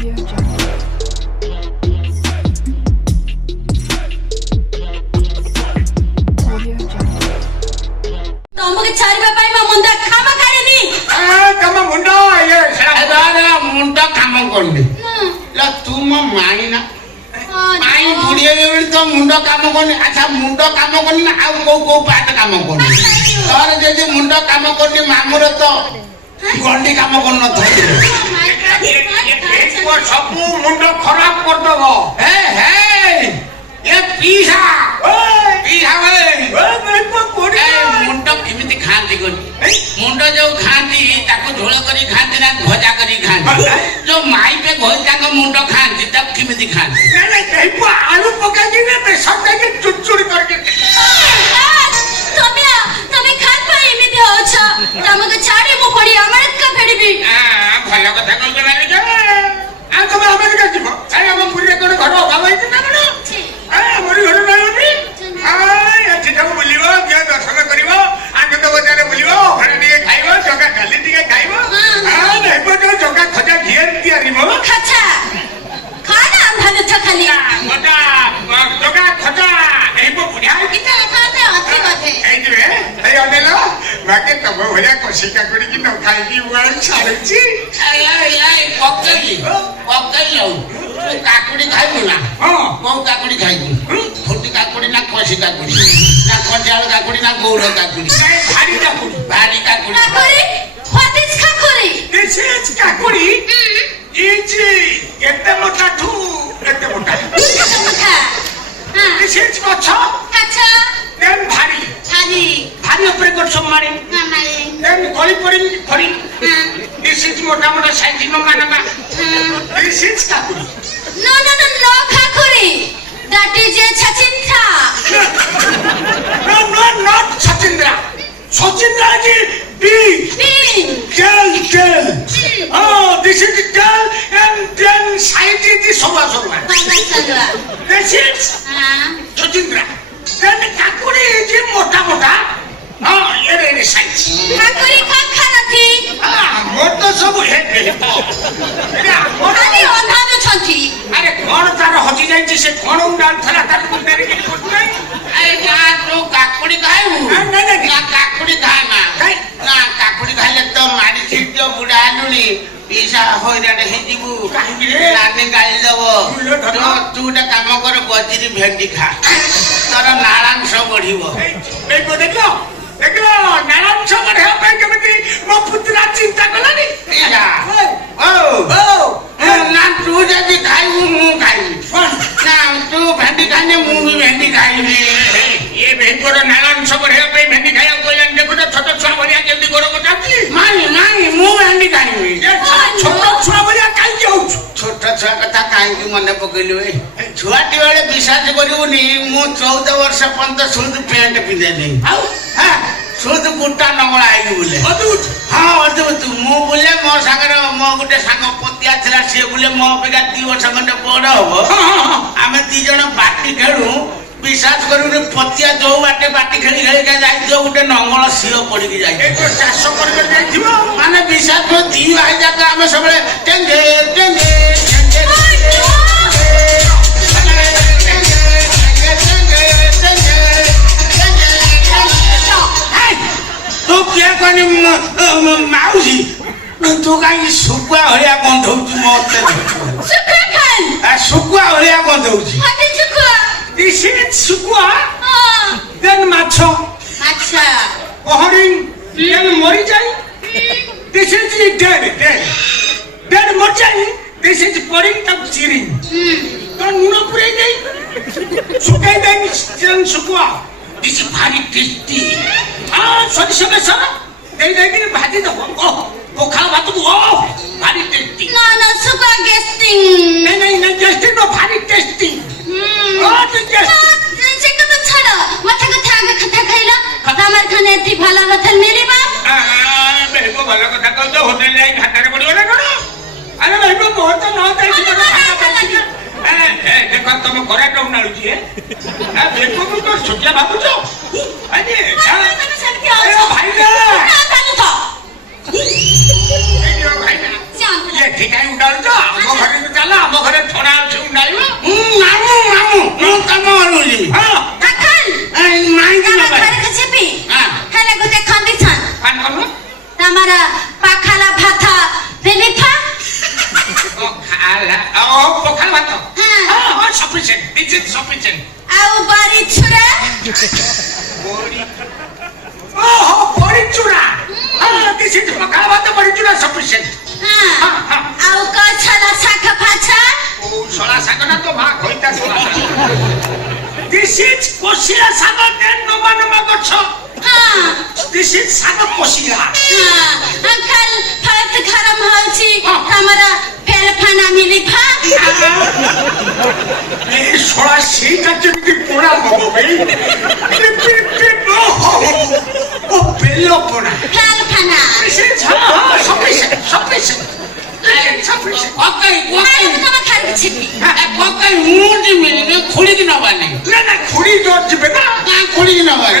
ତମକୁ ଛାଡ଼ିବା ପାଇଁ ମୋ ମୁଣ୍ଡ କାମ କରେନି। ତମ ମୁଣ୍ଡ ମୁଣ୍ଡ କାମ କରୁନି। ତୁ ମୋ ମାଇ ନା ମାଇ ବୁଢୀ ତ ମୁଣ୍ଡ କାମ କରୁନି। ଆଚ୍ଛା ମୁଣ୍ଡ କାମ କରୁନି ନା ଆଉ କୋଉ କୋଉ ପାଟ କାମ କରୁନି? ତୋର ଯଦି ମୁଣ୍ଡ କାମ କରୁନି ମାମୁର ତ ଗଣ୍ଡି କାମ କରୁନଥିବ। ସବୁ ମୁଣ୍ଡ ଖରାପ କରିଦବ। ମୁଣ୍ଡ କେମିତି ଖାଆନ୍ତି ମୁଣ୍ଡ ଯୋଉ ଖାଆନ୍ତି ତାକୁ ଝୋଳ କରି ଖାଆନ୍ତି ନା ଭଜା କରି ଖାଆନ୍ତି? ଯୋଉ ମାଇପେ ଘୋଇ ତାଙ୍କ ମୁଣ୍ଡ ଖାଆନ୍ତି ତାକୁ କେମିତି ଖାଆନ୍ତି? ଆଳୁ ପକାଇକି ଚୁଚୁଡି କରିକି ତମେ ଖାତ ପାଇଁ ଏମିତି ହଉଛ। ତମକୁ ଛାଡ଼ି ମୁଁ ପଡି ଆମେରିକା ଫେରିବି। ଭଲ କଥା କହିଲ। ଆଉ ତମେ ଆମେରିକା ଯିବ? ଆମ ପୁରୀରେ କଣ ଘର ଅଭାବ ହେଇଛି ନା କଣ? ଆମରି ଘର ରହିବନି। ଏଠିଟାକୁ ବୁଲିବ, ଝିଅ ଦର୍ଶନ କରିବ, ଆନନ୍ଦ ବଜାରରେ ବୁଲିବ, ଅଭଡ଼ା ଟିକେ ଖାଇବ, ଜଗା କାଲି ଟିକେ ଖାଇବ। ଯୋଉ ଜଗା ଖଜା ଘିଅରେ ତିଆରି ମୋ ଖାଚା ଖାନା ଭାଲୁଛ ଖାଲି ଜଗା ଖଜା ଏଇ ବୁଢା ହେଇଯିବେ। ଏଇ ଅନେଲ ବାକି ତମ ଭଳିଆ କଷି କାକୁଡିକି ନ ଖାଇକି ଛାଡୁଛି। କାକୁଡି ଖାଇବୁ ନା? କୋଉ କାକୁଡି ଖାଇବୁ? ଫୁଟି କାକୁଡି ନା କଷି କାକୁଡି ନା କଞ୍ଚାଳ କାକୁଡି ନା ଗୌର କାକୁଡି? ଭାରି କାକୁଡି। ଭାରି କାକୁଡି କାକୁଡି କେତେ ମୋଟାଠୁ କେତେ ମୋଟା ଗଛ ଭାରି ଭାରି ଉପରେ ଗଛ ମାରେ ଗଳି ପଡି ମୋଟା ମୋଟା ସାଇଜ ନଙ୍ଗା ନଙ୍ଗା କାକୁଡି। No, Kakuri. That is a Chachindra. No, not Chachindra. Chachindra is big. Girl. This is the girl and then side is the Soba. This is Chachindra. Then Kakuri is mota. Any size. Kakuri Kakanati. Moto Sobu head. আরে কোন তার হজি যাইছে সে কোন উড়াল থালা তার মুন্ডারে কি করতে? আরে না তো কাকুড়ি খাইবু? না কাকুড়ি খায় না। না কাকুড়ি খাইলে তো মারি ছিট বুড়া আলুনি পিসা হইরাটে হেজিবু। কাহিকি রে? নানি গালি দেব। তু একটা কাম কর গজিরি ভেন্ডি খা। তোর নাড়াংশ বঢ়িব। এই দেখো নাড়াংশ বঢ়িবা পাই কেমিতি মো পুত্রা চিন্তা কলানি? না তু যদি খাইবু মু খাইবি। না তু ভেন্ডি খাইলে মু বি ভেন্ডি খাইবি। এ ভেন্ডর নাড়াংশ বঢ়িবা পাই ভেন্ডি খাইয়া কইলেন দেখো তো ছোট ছুয়া বঢ়িয়া কেমতি গড় কটাচ্ছি। নাই মু ভেন্ডি খাইবি। ছোট ছুয়া বঢ়িয়া কাইকি হউছ? ছোট ছুয়া কথা কাইকি মনে পকেইলু? ছুয়াটি বেলে বিশ্বাস করিবুনি মু 14 বর্ষ পর্যন্ত শুধু প্যান্ট পিঁধে নেই। শুধু কুটা নঙলা ହେଇକି ବୁଲେ। ଅଦ୍ଭୁତ ମୁଁ ବୁଲେ ମୋ ସାଙ୍ଗରେ ମୋ ଗୋଟେ ସାଙ୍ଗ ପତିଆ ଥିଲା ସିଏ ବୁଲେ ମୋ ଅପେକ୍ଷା 2 ବର୍ଷ ଖଣ୍ଡେ ବଡ ହବ। ଆମେ 2 ଜଣ ବାଟି ଖେଳୁ। ବିଶ୍ୱାସ କରିବୁନି ପତିଆ ଯୋଉ ବାଟେ ବାଟି ଖେଳି ଯାଇଥିବ ଗୋଟେ ନଙ୍ଗଳ ସିଅ ପଡିକି ଯାଇଥିବ। ଚାଷ କରି ଯାଇଥିବ ମାନେ ବିଶ୍ୱାସ କର 2 ଭାଇ ଯାକ ଆମେ ସବୁବେଳେ ମାଉସୀ ତୁ କାହିଁକି ଶୁଖୁଆ ଭଳିଆ ଗନ୍ଧଉଛୁ? ମତେ ଶୁଖୁଆ ଭଳିଆ ଗନ୍ଧଉଛୁ? ଶୁଖୁଆ ଦେନ୍ ମାଛ ପହଡି ଦେନ୍ ମରିଯାଇ ଦିସ୍ ଇଜ୍ ଡେଡ୍ ମରିଯାଇ ଦିସ୍ ଇଜ୍ ପଡି ତାକୁ ଚିରି ତ ଲୁଣ ପୁରେଇ ଦେଇ ଶୁଖେଇ ଦେଇ ଶୁଖୁଆ ଦିସ୍ ଭାରି ଟେଷ୍ଟି। ସୋରିଷ ବେସର ଦେଇକି ଭାଜି ଦବ ପଖାଳ ଭାତକୁ ଭାରି ଟେଷ୍ଟି। ସୁକା ଗେଷ୍ଟିଂ ଗେଷ୍ଟିଂ ଭାରି ଟେଷ୍ଟି। ସେ କଥା ଛାଡ ମତେ କଥା ଆগে କଥା ଖାଇଲା আমার খানে এতি ভালো হোটেল মিলিবা? ଭଲ କଥା କହୁଛ ହୋଟେଲ ଯାଇ ଖାତାରେ ପଡିବ ନା କଣ? ଆରେ ଭାଇ ମୋର ତ ନ ଦେଇଛି ଦେଖ ତମ ଘରେ କଣ ନାଳୁଛି ଦେଖକୁ ତ ଛୋଟିଆ ଭାବୁଛ ଭାଇ ଠିକ ଉଡାଉଛ ଆମ ଘରେ ପଖାଳ ଭାତ ହଁ ସଫିସିଏଣ୍ଟ ଦିସ୍ ଇଜ ସଫିସିଏଣ୍ଟ ଆଉ ବରି ଛୁରା ବଡି ଚୁରା ଦିସ୍ ଇଜ ପଖାଳ ଭାତ ବଡି ଚୁରା ସଫିସିଏଣ୍ଟ ହଁ ଆଉ କଛଲା ଶାଗ ଫାଛା ଶଳା ଶାଗ ନା ତ ମା ଖଇତା ଶଳା ଶାଗ ଦିସ୍ ଇଜ କୋଶିଲା ଶାଗ ଦେନ୍ ନମା ନମା ଗଛ ହଁ ଦିସ୍ ଇଜ ଶାଗ କୋଶିଲା अंकल फट गरम होची हमरा फेर खाना मिली भा ଏ ଶଳା ସେଇଟା କେମିତି ପୋଡ଼ା ହବ ଭାଇ ଓ ବେଲ ପୋଡ଼ା फेर खाना ଖୋଳିକି ନବାନି ନା ଖୋଳି ଯିବେ ନା ଖୋଳିକି ନବାନି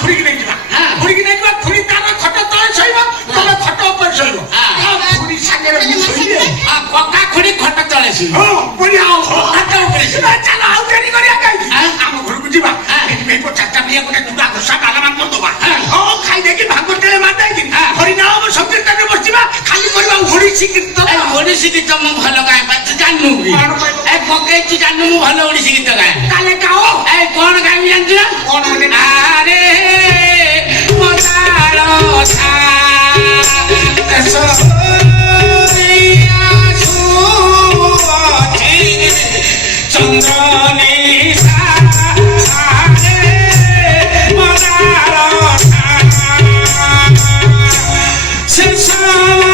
ଖୋଳିକି ନେଇଯିବା ଖୋଳିକି ନେଇଯିବା ଖୋଳି ତାର ଖଟ ତଳେ ଶୋଇବ ତମେ ଖଟ ଉପରେ ଶୋଇବ ଖୋଳି ସାଙ୍ଗରେ ମୁଁ ଶୋଇଲେ କକା ଖୋଳି ଖଟ ତଳେ ଶୋଇବ ବଢିଆ ଖଟ ଉପରେ ଚାଲ ଆଉ ଡେରି କରିବା କାହିଁକି ଆମ ଘରକୁ ଯିବା ଚାରିଟା ପିଆ ଗୋଟେ ଚୁଡ଼ା ଘୋଷା ଡାଲମା କରିଦବା ଖାଇଦେଇକି ଭାଗ ତେଳେ ମାରିଦେଇକି ହରିନାମ ସଂକୀର୍ତ୍ତନରେ ବସିବା ଖାଲି କରିବା ଓଡିଶୀ କୀର୍ତ୍ତନ ଓଡିଶୀ ଗୀତ ମୁଁ ଭଲ ଗାଏ ତୁ ଜାଣିନୁ କି ପକେଇଛୁ ଜାଣିନୁ ମୁଁ ଭଲ ଓଡିଶୀ ଗୀତ ଗାଏ ତାହେଲେ ଗାଓ କଣ ଗାଇବି ଜାଣିଛୁ ନା କଣ ଆରେ ମତାଳ ଚନ୍ଦ୍ରନି Since